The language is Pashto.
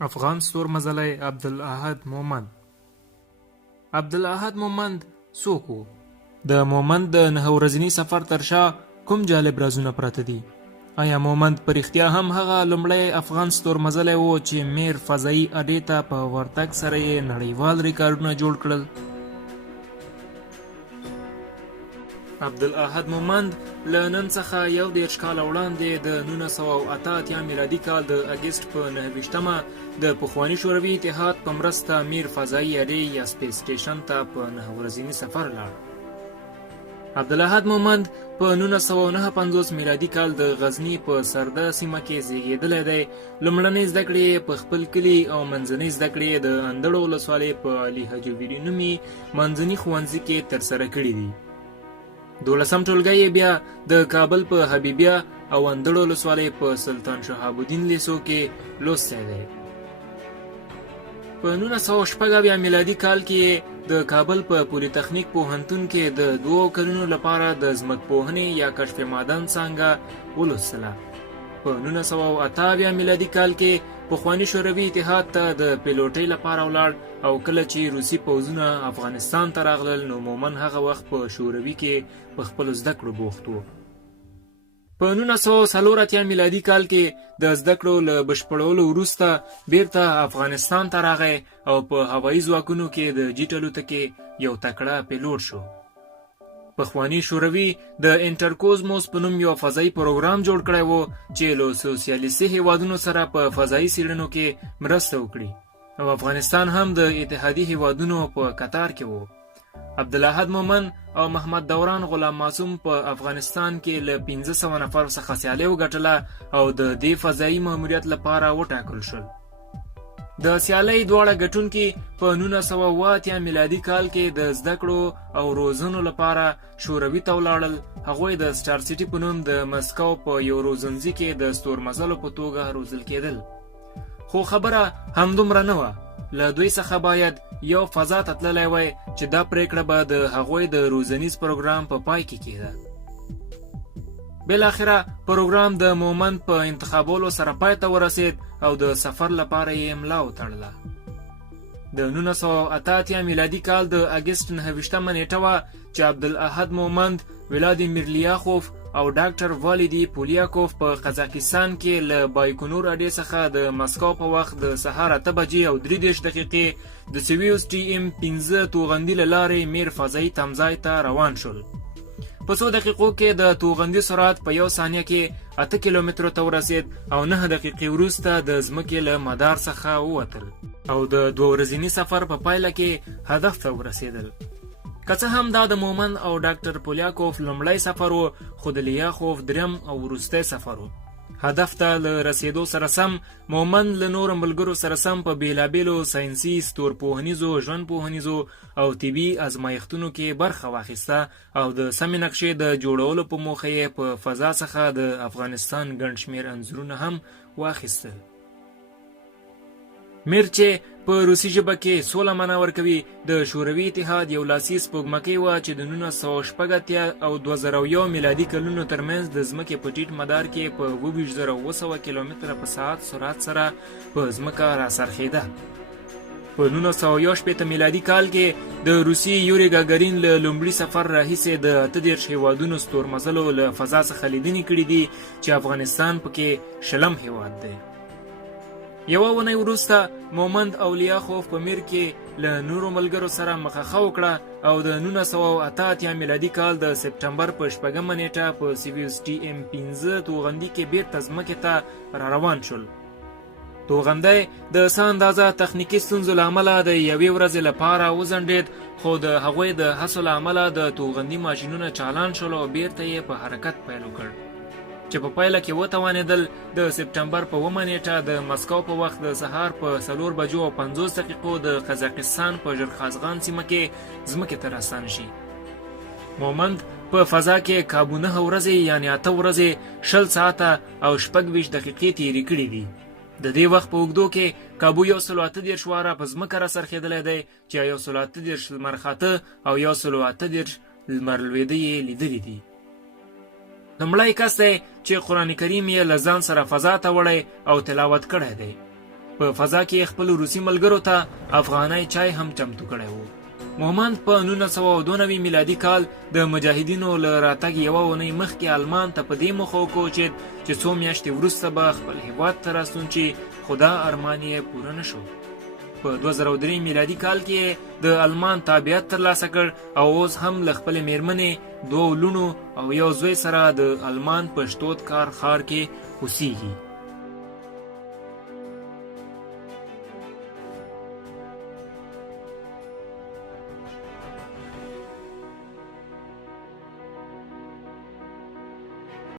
افغان ستورمزلی عبدالاحد مومند. عبدالاحد مومند څوک و؟ د مومند د 9 ورځني سفر تر شا کوم جالب رازونه پراته دي؟ آیا مومند په رښتیا هم هغه لومړی افغان ستورمزلی و چې میر فضایي اډې ته په ورتګ سره یې نړیوال ریکارډونه جوړ کړل؟ عبدالاحد مومند له نن څخه 21 کاله وړاندې د 1988 میلادي کال د اګست په 29مه د پخواني شوروي اتحاد په مرسته میر فضایي اډې یا سپیس سټیشن ته په 9 ورځني سفر لاړ. عبدالاحد مومند په 1959 میلادي کال د غزني په سرده سیمه کې زیږېدلی دی. لومړنۍ زده کړې په خپل کلي او منځنۍ زده کړې د اندړو ولسوالۍ په علي حجویري نومي منځني ښوونځي کې ترسره کړي دي. 12م ټولګی یې بیا د کابل په حبیبیه او اندړو ولسوالۍ په سلطان شهاب الدین لیسو کې لوستی دی. په 1906 میلادي کال کې د کابل په پولی تخنیک پوهنتون کې د 2 کلونو لپاره د ځمکپوهنې یا کشف معدن څانګه ولوستله. په 1908 میلادي کال کې پخواني شوروي اتحاد ته د پیلوټۍ لپاره ولاړ او کله چې روسي پوځونه افغانستان ته راغلل نو مومن هغه وخت په شوروي کې په خپلو زده کړو بوخت و. په 1904 میلادي کال کې د زده کړو له بشپړولو وروسته بیرته افغانستان ته راغی او په هوایي ځواکونو کې د جیټ الوتکې یو تکړه پیلوټ شو. پخواني شوروي د انټرکوزموس په نوم یو فضایي پروګرام جوړ کړی و چې له سوسیالیستي هیوادونو سره په فضایي څېړنو کې مرسته وکړي او افغانستان هم د اتحادي هیوادونو په کتار کې و. عبدالاحد مومند او محمد دوران غلام معصوم په افغانستان کې له 1500 نفر څخه سیالي وګټله او د دې فضایي ماموریت لپاره وټاکل شول. د سیالۍ دواړه ګټونکي په 1908 میلادي کال کې د زده کړو او روزنو لپاره شوروي ته ولاړل. هغوی د سټار سټي په نوم د مسکو په یو روزنځي کې د ستورمزلو په توګه روزل کېدل. خو خبره همدومره نه وه. له دوی څخه باید یو فضا ته تللی وای چې دا پریکړه به د هغوی د روزنیز پروګرام په پای کې کېده. بالاخره پروګرام د مومند په انتخابولو سره پای ته ورسید او د سفر لپاره یې املا وتړله. د 1988 میلادي کال د اګست 29مه نیټه وه چې عبدالاحد مومند، ولادیمیر لیاخوف او ډاکټر والدي پولیاکوف په قزاقستان کې له بایکونور اډې څخه د مسکو په وخت د سهار 8 بجې او 3 دقیقې د سویوس ټي ام 15 توغندي له لارې میر فضایي تمځای ته روان شول. په 100 دقیقو کې د توغندي سرعت په 1 ثانیه کې 8 کیلومترو ته ورسید او 9 دقیقې وروسته د ځمکې له مدار څخه ووتل او د 2 ورځني سفر په پایله کې هدف ته ورسېدل. که څه هم دا د مومند او ډاکټر پولیاکوف لومړی سفر و، خو د لیاخوف دریم او وروستی سفر و. هدف ته له رسېدو سره سم مومند له نورو ملګرو سره سم په بېلابېلو ساینسي، ستورپوهنیزو، ژوندپوهنیزو او طبي ازمایښتونو کې برخه واخیسته او د سمې نقشې د جوړولو په موخه یې په فضا څخه د افغانستان ګڼ شمېر انځورونه هم واخیستل. میر چې په روسي ژبه کې سوله معنا ورکوي، د شوروي اتحاد یو لاسي سپوږمکۍ وه چې د 1980 او 2001 میلادي کلونو ترمنځ د ځمکې په ټیټ مدار کې په 22900 کیلومتره په ساعت سرعت سره په ځمکه راڅرخېده. په 1961 میلادي کال کې د روسي یوري ګاګرین له لومړي سفر راهیسې د 38 هیوادونو ستورمزلو له فضا څخه لیدنې کړي دي چې افغانستان پکې 20 هیواد دی. یوه اونۍ وروسته مومند او لیاخوف په میر کې له نورو ملګرو سره مخه وکړه او د 1988 میلادي کال د سپټمبر په 4مه نیټه په سویوس ټي ام 15 توغندي کې بیرته ځمکې ته را روان شول. توغندی د څه اندازه تخنیکي ستونزو له امله د 1 ورځې لپاره وځنډېد، خو د هغوی د هڅو له امله د توغندي ماشینونه چالان شول او بیرته یې په حرکت پیل وکړ چې په پایله کې وتوانېدل د سپټمبر په 9مه نیټه د مسکو په وخت د سهار په 4:50 د قزاقستان په ژرخازغان سیمه کې ځمکې ته راستانه شي. مومند په فضا کې کابو 9 ورځې یعنې 8 ورځې 20 ساعته او 26 دقیقې تېرې کړي دي. د دې وخت په اوږدو کې کابو 138 واره په ځمکه راڅرخېدلی دی چې 138 لمر خاته او 138 لمر لوېده یې لیدلي دي. لومړی کس دی چې قرآن کریم یې له ځان سره فضا ته وړی او تلاوت کړی دی. په فضا کې خپل روسي ملګرو ته افغاني چای هم چمتو کړی و. مومند په 1992 میلادي کال د مجاهدینو له راتګ یوه اونۍ مخکې آلمان ته په دې موخه وکوچېد چې څو میاشتې وروسته به خپل هیواد ته راستون چې خو دا ارمان یې پوره نه شو. په 2003 میلادي کال کې د آلمان تابعیت ترلاسه کړ او اوس هم له خپلې میرمنې 2 لوڼو او 1 زوی سره د آلمان په شتوتګارت ښار کې اوسیږي.